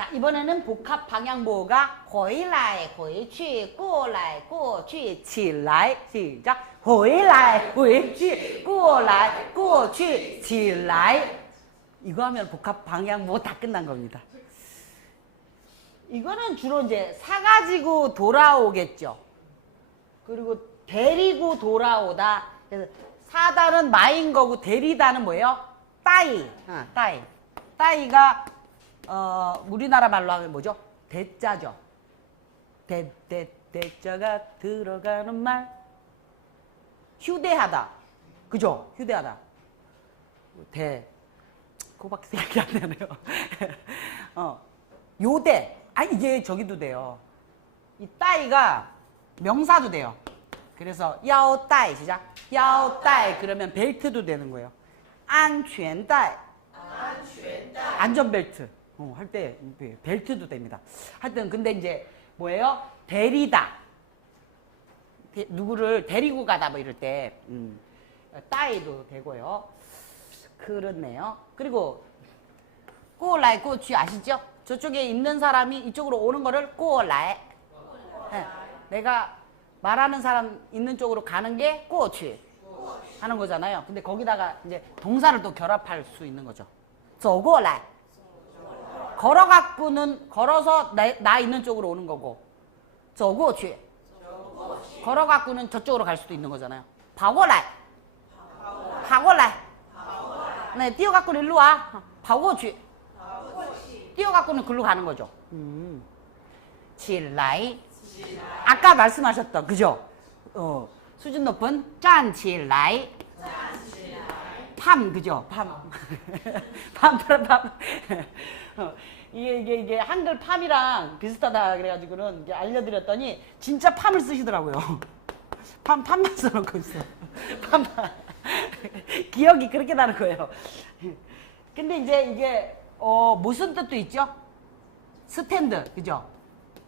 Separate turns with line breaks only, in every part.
자, 이번에는 복합 방향보호가 回来,回去,过来,过去,起来. 시작. 回来,回去,过来,过去,起来. 이거 하면 복합 방향보호 다 끝난 겁니다. 이거는 주로 이제 사가지고 돌아오겠죠. 그리고 데리고 돌아오다. 그래서 사다는 마인 거고 데리다는 뭐예요? 따이. 어, 따이. 따이가 어, 우리나라 말로 하면 뭐죠? 대자죠. 대, 대, 대자가 들어가는 말. 휴대하다. 그죠? 휴대하다. 대. 그거밖에 생각이 안 나네요. 어. 요대. 아, 이게 저기도 돼요. 이 따이가 명사도 돼요. 그래서 야오 따이 시작. 야오 따이 그러면 벨트도 되는 거예요. 안全带. 안전벨트. 어, 할때 벨트도 됩니다. 하여튼 근데 이제 뭐예요? 데리다. 데, 누구를 데리고 가다 뭐 이럴 때 음, 따이도 되고요. 그렇네요. 그리고 꼬라이 꼬쥐 아시죠? 저쪽에 있는 사람이 이쪽으로 오는 거를 꼬라이. 네. 내가 말하는 사람 있는 쪽으로 가는 게 꼬치 하는 거잖아요. 근데 거기다가 이제 동사를 또 결합할 수 있는 거죠. 저고라 걸어갖고는 걸어서 나, 나 있는 쪽으로 오는 거고 저거 뒤에 걸어갖고는 저쪽으로 갈 수도 있는 거잖아요. 바고라이 바고라이 네, 뛰어갖고 일로 와. 바고쥐 뛰어갖고는 글로 가는 거죠. 음. 질라이 아까 말씀하셨던 그죠? 어, 수준 높은 짠 질라이 팜 그죠? 팜. 팜, 팜, 팜. 어, 이게, 이게, 이게 한글 팜이랑 비슷하다 그래가지고는 이게 알려드렸더니 진짜 팜을 쓰시더라고요. 팜, 팜만 써놓고 있어. 팜. 기억이 그렇게 나는 거예요. 근데 이제 이게, 어, 무슨 뜻도 있죠? 스탠드, 그죠?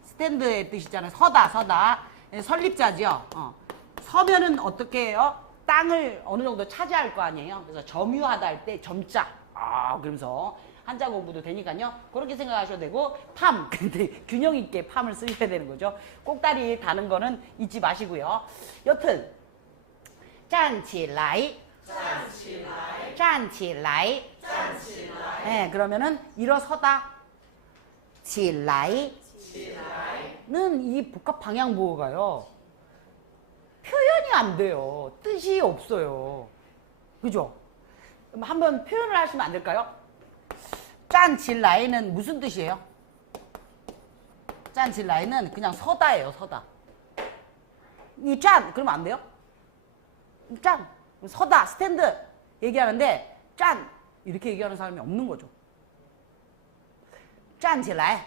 스탠드의 뜻이잖아요. 서다, 서다. 예, 설립자죠. 어. 서면은 어떻게 해요? 땅을 어느 정도 차지할 거 아니에요. 그래서 점유하다 할 때 점자. 아, 그러면서 한자 공부도 되니까요. 그렇게 생각하셔도 되고 팜. 근데 균형 있게 팜을 쓰셔야 되는 거죠. 꼭다리 다는 거는 잊지 마시고요. 여튼 짠치라이 짠치라이 짠치라이 네, 그러면은 일어서다 치라이는 이 복합 방향 보호가요. 안 돼요. 뜻이 없어요. 그죠? 한번 표현을 하시면 안 될까요? 짠, 질, 라인은 무슨 뜻이에요? 짠, 질, 라인은 그냥 서다예요, 서다. 이 짠, 그러면 안 돼요? 짠, 서다, 스탠드 얘기하는데 짠, 이렇게 얘기하는 사람이 없는 거죠. 짠, 질, 라인.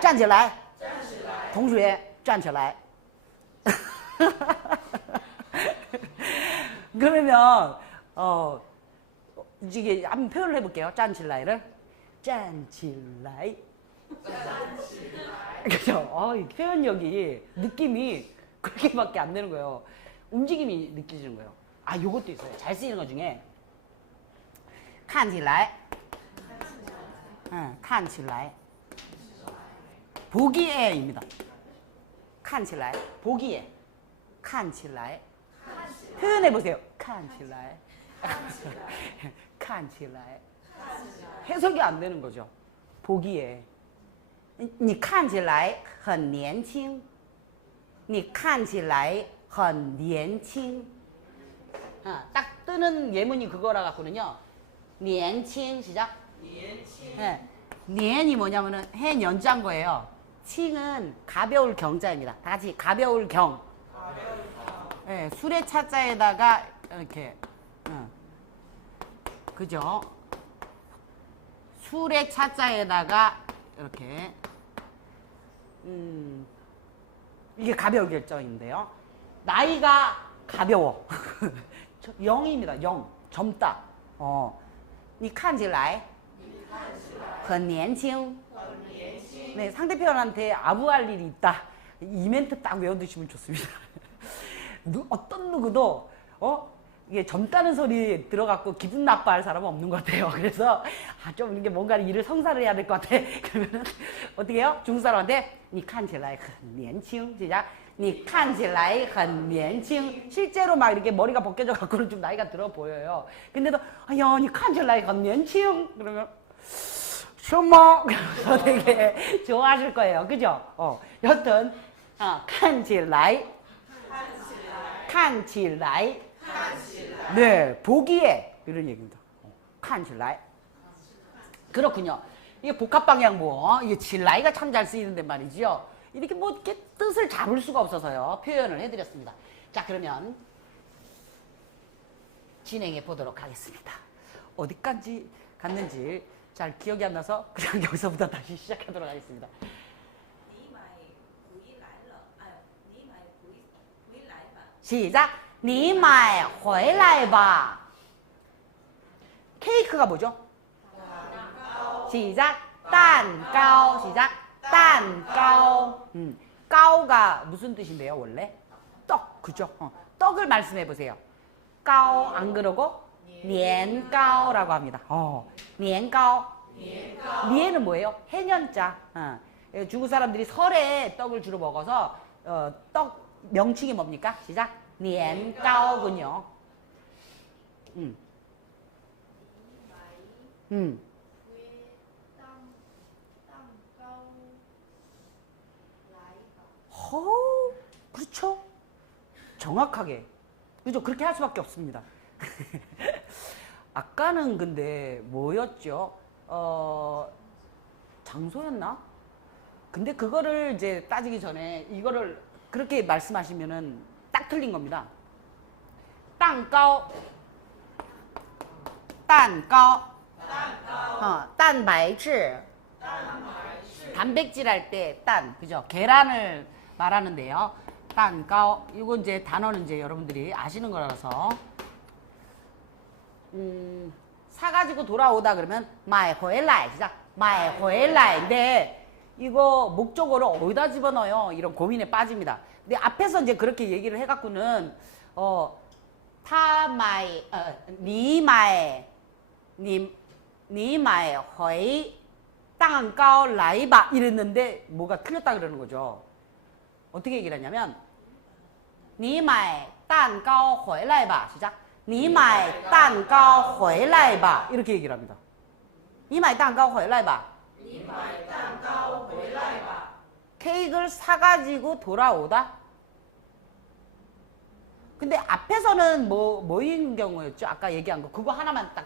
짠, 질, 라인. 동시에 짠, 질, 라인. 그러면 어 이게 한번 표현을 해볼게요. 짠칠라이를 짠칠라이. 그죠? 어, 표현력이 느낌이 그렇게밖에 안 되는 거예요. 움직임이 느껴지는 거예요. 아, 요것도 있어요. 잘 쓰이는 것 중에 칸칠라이. 응, 칸칠라이. 보기에입니다. 칸칠라이. 보기에. 칸칠라이. 표현해 보세요. 看起来.看起来. 해석이 안 되는 거죠. 보기에. 你看起来很年轻.你看起来很年轻. 아, 딱 뜨는 예문이 그거라 갖고는요. 年轻 시작. 年轻. 네. 年이 뭐냐면은 해 연자인 거예요. 칭은 가벼울 경자입니다. 다 같이 가벼울 경. 네, 술의 차자에다가 이렇게 응. 그죠? 술의 차자에다가 이렇게 음, 이게 가벼울 결정인데요. 나이가 가벼워. 0입니다. 0. 젊다. 어. 你看起来很年轻. 네, 상대편한테 아부할 일이 있다. 이 멘트 딱 외워두시면 좋습니다. 누, 어떤 누구도 어 이게 젊다는 소리 들어갖고 기분 나빠할 사람은 없는 것 같아요. 그래서 아, 좀 이게 뭔가 일을 성사를 해야 될 것 같아. 그러면은 어떻게 해요? 중국 사람한테 你看起来很年轻 시작. 你看起来很年轻 실제로 막 이렇게 머리가 벗겨져 갖고는 좀 나이가 들어 보여요. 근데도 아야, 你看起来很年轻 그러면 什么? 그래서 되게 좋아하실 거예요. 그죠? 어. 여튼 아, 看起来 看起来네, 보기에 이런 얘기입니다. 어, 看起来 그렇군요. 이게 복합 방향뭐 이게 질라이가 참 잘 쓰이는데 말이죠. 이렇게 뭐 이렇게 뜻을 잡을 수가 없어서요. 표현을 해드렸습니다. 자 그러면 진행해 보도록 하겠습니다. 어디까지 갔는지 잘 기억이 안 나서 그냥 여기서부터 다시 시작하도록 하겠습니다. 시작. 니 말, 回来 봐. 케이크가 뭐죠? 시작. 단, 까, 시작. 단, 까, 음. 까오가 무슨 뜻인데요, 원래? 떡. 그죠? 어. 떡을 말씀해 보세요. 까오 안 그러고 년까오라고 합니다. 어. 년까오. 니에는 뭐예요? 해년자. 어. 예, 중국 사람들이 설에 떡을 주로 먹어서 어, 떡 명칭이 뭡니까? 시작. 년가오군요. 음. 음. 허, 그렇죠. 정확하게. 그죠? 그렇게 할 수밖에 없습니다. 아까는 근데 뭐였죠? 어, 장소였나? 근데 그거를 이제 따지기 전에 이거를 그렇게 말씀하시면은 딱 틀린 겁니다. 땅가오 딴가오 어, 딴白质 단백질 할 때 딴, 그죠? 계란을 말하는데요. 딴가오 이건 이제 단어는 이제 여러분들이 아시는 거라서 음, 사가지고 돌아오다 그러면 마에호엘라이 시작 마에호엘라이인데 이거 목적어를 어디다 집어넣어요? 이런 고민에 빠집니다. 근데 앞에서 이제 그렇게 얘기를 해갖고는 어 타마이 어 니마에 니 니마에 허이 땅가오 라이바 이랬는데 뭐가 틀렸다 그러는 거죠. 어떻게 얘기를 하냐면 니마에 땅가오 허이라이바 시작 니마에 땅가오 허이라이바 이렇게 얘기를 합니다. 니마에 땅가오 허이라이바 你买蛋糕回来吧 케이크를 사가지고 돌아오다? 근데 앞에서는 뭐, 뭐인 경우였죠? 아까 얘기한 거. 그거 하나만 딱,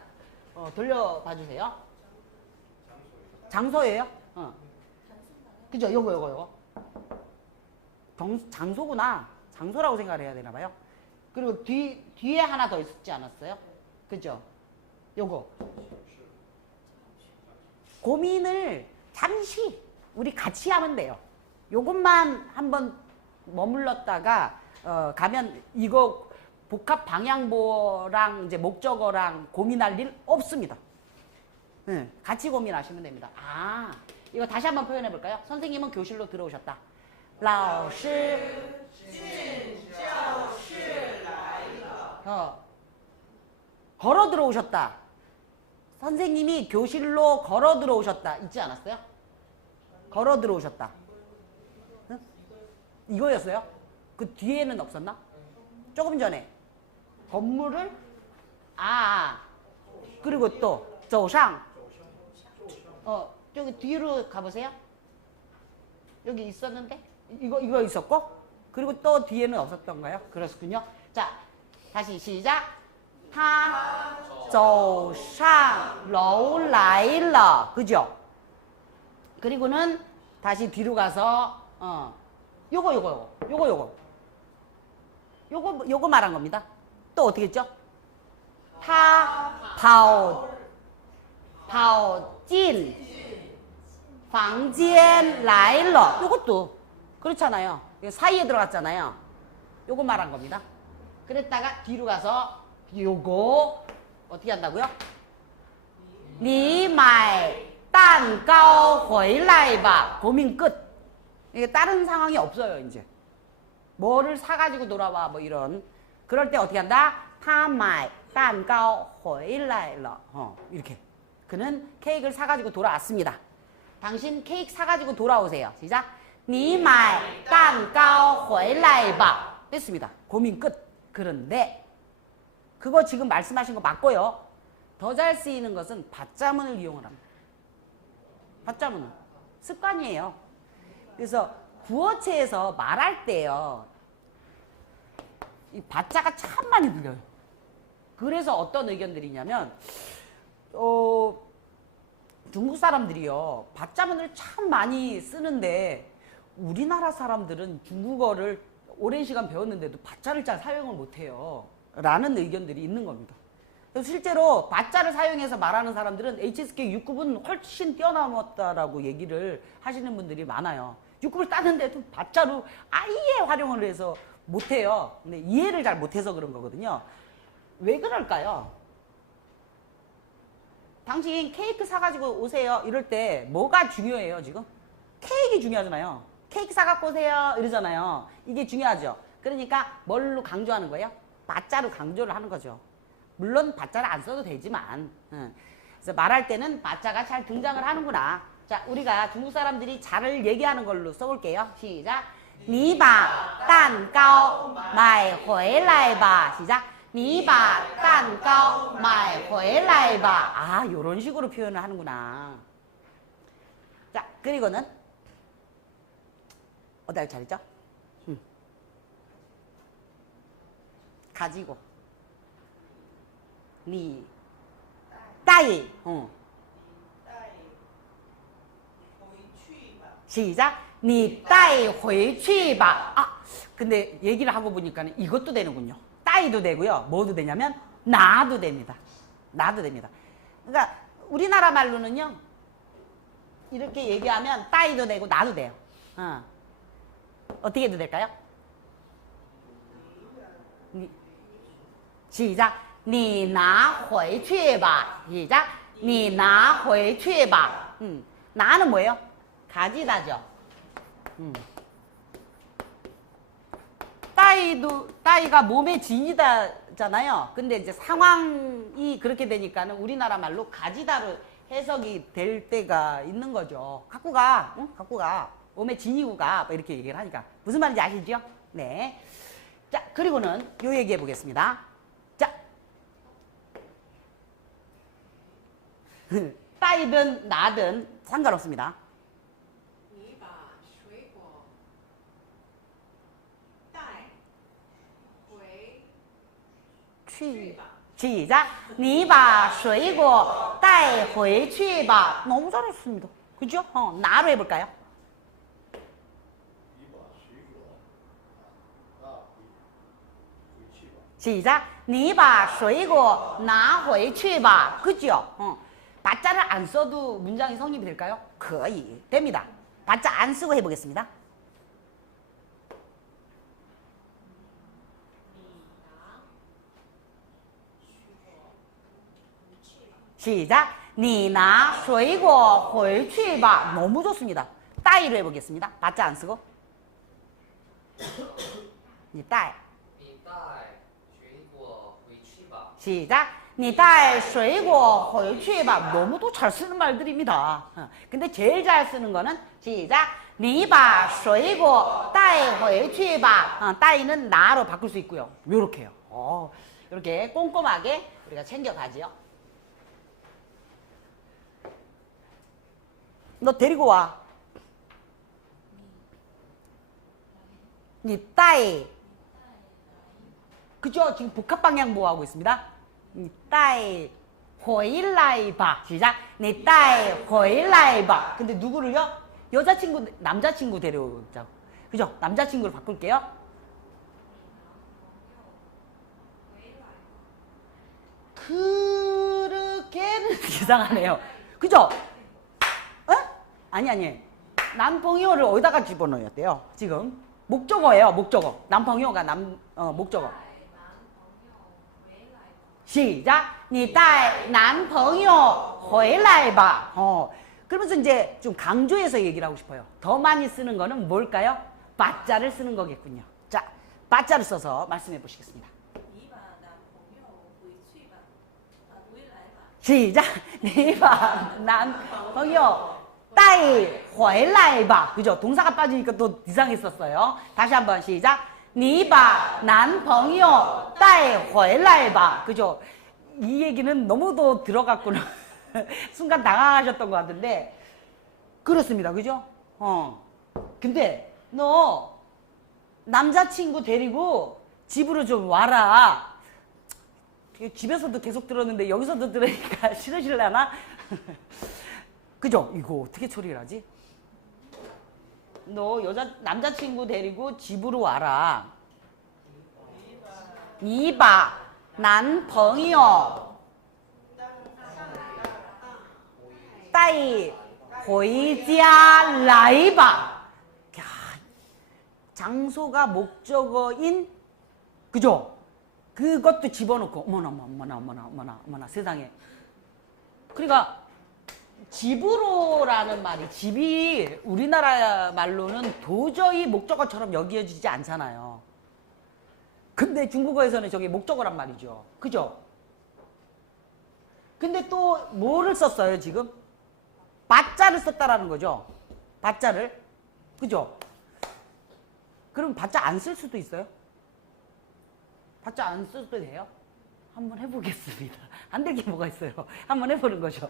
어, 돌려봐 주세요. 장소예요? 어. 그죠? 요거, 요거, 요거. 정, 장소구나. 장소라고 생각을 해야 되나 봐요. 그리고 뒤, 뒤에 하나 더 있었지 않았어요? 그죠? 요거. 고민을 잠시 우리 같이 하면 돼요. 요것만 한번 머물렀다가 어, 가면 이거 복합 방향보랑 이제 목적어랑 고민할 일 없습니다. 네, 같이 고민하시면 됩니다. 아, 이거 다시 한번 표현해 볼까요? 선생님은 교실로 들어오셨다. 老师 어, 걸어 들어오셨다. 선생님이 교실로 걸어 들어오셨다. 있지 않았어요? 걸어 들어오셨다. 응? 이거였어요? 그 뒤에는 없었나? 조금 전에 건물을 아, 아. 그리고 또 조상 어 저기 뒤로 가보세요. 여기 있었는데 이거 이거 있었고 그리고 또 뒤에는 없었던가요? 그렇군요. 자 다시 시작. 他走上楼来了. 그죠? 그리고는 다시 뒤로 가서 어 요거 요거 요거 요거 요거 요거 요거 말한 겁니다. 또 어떻게 했죠? 他跑跑进房间来了. 요것도 그렇잖아요. 이거 사이에 들어갔잖아요. 요거 말한 겁니다. 그랬다가 뒤로 가서 요거 어떻게 한다고요? 니말 딴가오 회라이바 고민 끝. 이게 다른 상황이 없어요 이제. 뭐를 사가지고 돌아와 뭐 이런. 그럴 때 어떻게 한다? 타마이 딴가오 회라이러 어, 이렇게. 그는 케이크를 사가지고 돌아왔습니다. 당신 케이크 사가지고 돌아오세요. 시작. 니말 딴가오 회라이바 됐습니다. 고민 끝. 그런데 그거 지금 말씀하신 거 맞고요. 더 잘 쓰이는 것은 받자문을 이용을 합니다. 받자문은 습관이에요. 그래서 구어체에서 말할 때요. 이 받자가 참 많이 들려요. 그래서 어떤 의견들이냐면 어, 중국 사람들이요. 받자문을 참 많이 쓰는데 우리나라 사람들은 중국어를 오랜 시간 배웠는데도 받자를 잘 사용을 못해요. 라는 의견들이 있는 겁니다. 그래서 실제로 받자를 사용해서 말하는 사람들은 HSK 6급은 훨씬 뛰어넘었다라고 얘기를 하시는 분들이 많아요. 6급을 따는데도 받자로 아예 활용을 해서 못해요. 근데 이해를 잘 못해서 그런 거거든요. 왜 그럴까요? 당신 케이크 사가지고 오세요. 이럴 때 뭐가 중요해요, 지금? 케이크 중요하잖아요. 케이크 사갖고 오세요. 이러잖아요. 이게 중요하죠. 그러니까 뭘로 강조하는 거예요? 바자를 강조를 하는 거죠. 물론 바자를 안 써도 되지만 예. 그래서 말할 때는 바자가 잘 등장을 하는구나. 자 우리가 중국 사람들이 잘을 얘기하는 걸로 써볼게요. 시작. 니바 딴가오 마이 회라이바 시작. 니바 딴가오 마이 회라이바 아 요런 식으로 표현을 하는구나. 자 그리고는 어디 잘했죠? 가지고.
니. 따이. 어.
시작. 니 따이 회취바 아 근데 얘기를 하고 보니까 이것도 되는군요. 따이도 되고요. 뭐도 되냐면 나도 됩니다. 나도 됩니다. 그러니까 우리나라 말로는요 이렇게 얘기하면 따이도 되고 나도 돼요. 어. 어떻게 해도 될까요? 니, 시작. 你拿回去吧. 시작. 你拿回去吧. 음. 나는 뭐예요? 가지다죠. 음. 따이도 따이가 몸의 진이다잖아요. 근데 이제 상황이 그렇게 되니까는 우리나라 말로 가지다로 해석이 될 때가 있는 거죠. 갖고 가, 응? 갖고 가. 몸의 진이고 가. 뭐 이렇게 얘기를 하니까 무슨 말인지 아시죠? 네. 자 그리고는 요 얘기해 보겠습니다. 따이든 나든 상관없습니다.
你把水果带回
去
吧。
시작. 你把水果带回去吧. 너무 잘했습니다. 그죠? 어, 나로 해볼까요?
你把水果拿回回去吧。
시작. 你把水果拿回去吧. 그죠? 어. 바자를 안 써도 문장이 성립이 될까요? 거의 됩니다. 바자 안 쓰고 해보겠습니다. 시작! 니나 수이고 홀취바 너무 좋습니다. 따이로 해보겠습니다. 바자 안 쓰고
니 따이
시작! 니딸 쇠고 호유취밥 너무도 잘 쓰는 말들입니다. 어. 근데 제일 잘 쓰는 거는 시작. 니바 쇠고 딸 호유취밥. 어, 딸이는 나로 바꿀 수 있고요. 요렇게요. 어, 이렇게 꼼꼼하게 우리가 챙겨가지요. 너 데리고 와. 니 딸. 그죠? 지금 복합 방향 보호하고 뭐 있습니다. 你带回来吧. 시작. 你带回来吧. 근데 누구를요? 여자친구, 남자친구 데려오자고. 그죠? 남자친구를 바꿀게요. 그렇게는 이상하네요. 그죠? 어? 아니, 아니. 남펑이어를 어디다가 집어넣어야 돼요? 지금. 목적어예요, 목적어. 남펑이어가 남, 어, 목적어. 시작. 니 딸 남편요 회라이바. 어. 그러면서 이제 좀 강조해서 얘기를 하고 싶어요. 더 많이 쓰는 거는 뭘까요? 바자를 쓰는 거겠군요. 자, 바자를 써서 말씀해 보시겠습니다. 시작. 니밤남편요 딸 회라이바. 그죠? 동사가 빠지니까 또 이상했었어요. 다시 한번 시작. 你把男朋友带回来吧. 그죠? 이 얘기는 너무도 들어갔구나. 순간 당황하셨던 것 같은데 그렇습니다. 그죠? 어. 근데 너 남자친구 데리고 집으로 좀 와라. 이거 집에서도 계속 들었는데 여기서도 들으니까 싫으실라나? 그죠? 이거 어떻게 처리를 하지? 너 여자 남자친구 데리고 집으로 와라. 你把男朋友带回家来吧. 야, 장소가 목적어인 그죠? 그것도 집어넣고 어머나 어머나 어머나 어머나 어머나 세상에. 그러니까 집으로라는 말이 집이 우리나라 말로는 도저히 목적어처럼 여겨지지 않잖아요. 근데 중국어에서는 저게 목적어란 말이죠. 그죠? 근데 또 뭐를 썼어요, 지금? 바자를 썼다라는 거죠. 바자를. 그죠? 그럼 바자 안 쓸 수도 있어요? 바자 안 써도 돼요? 한번 해보겠습니다. 안 될 게 뭐가 있어요? 한번 해보는 거죠.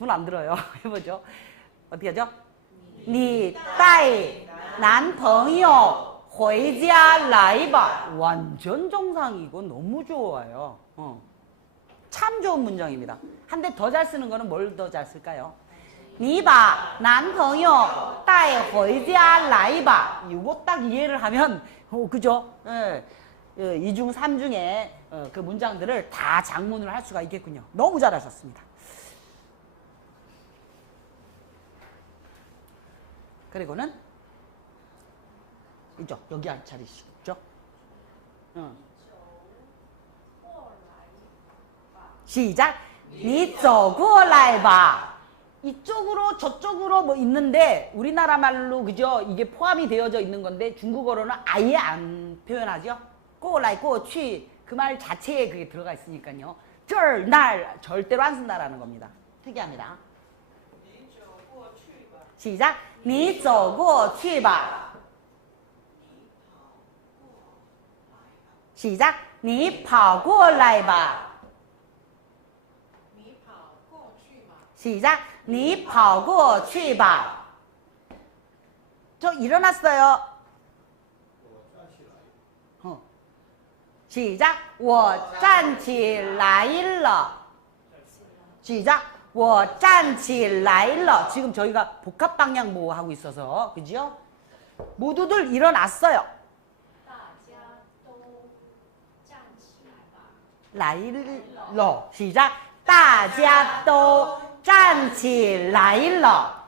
돈 안 들어요. 해보죠. 어떻게 하죠? 你带男朋友回家来吧. 완전 정상이고 너무 좋아요. 어. 참 좋은 문장입니다. 한 대 더 잘 쓰는 거는 뭘 더 잘 쓸까요? 你把男朋友带回家来吧. 이거 딱 이해를 하면 어, 그죠? 예. 예, 이중 삼중에 어, 그 문장들을 다 장문을 할 수가 있겠군요. 너무 잘하셨습니다. 그리고는 이쪽 여기 한 차리시죠. 응. 시작. 你走过来吧. 이쪽으로 저쪽으로 뭐 있는데 우리나라 말로 그죠? 이게 포함이 되어져 있는 건데 중국어로는 아예 안 표현하죠. 过来过去그 말 자체에 그게 들어가 있으니까요. 절, 날 절대로 안 쓴다라는 겁니다. 특이합니다.
你走过去吧。
시작. 你走过去吧. 시작. 你跑过来吧.
你跑过去吧。
시작. 你跑过去吧. 저 일어났어요.
我站起来，
어. 시작. 我站起来了. 시작. 我站起来了. 지금 저희가 복합 방향 뭐 하고 있어서 그죠? 모두들 일어났어요.
大家都站起来吧。
来了. 시작. 大家都站起来了.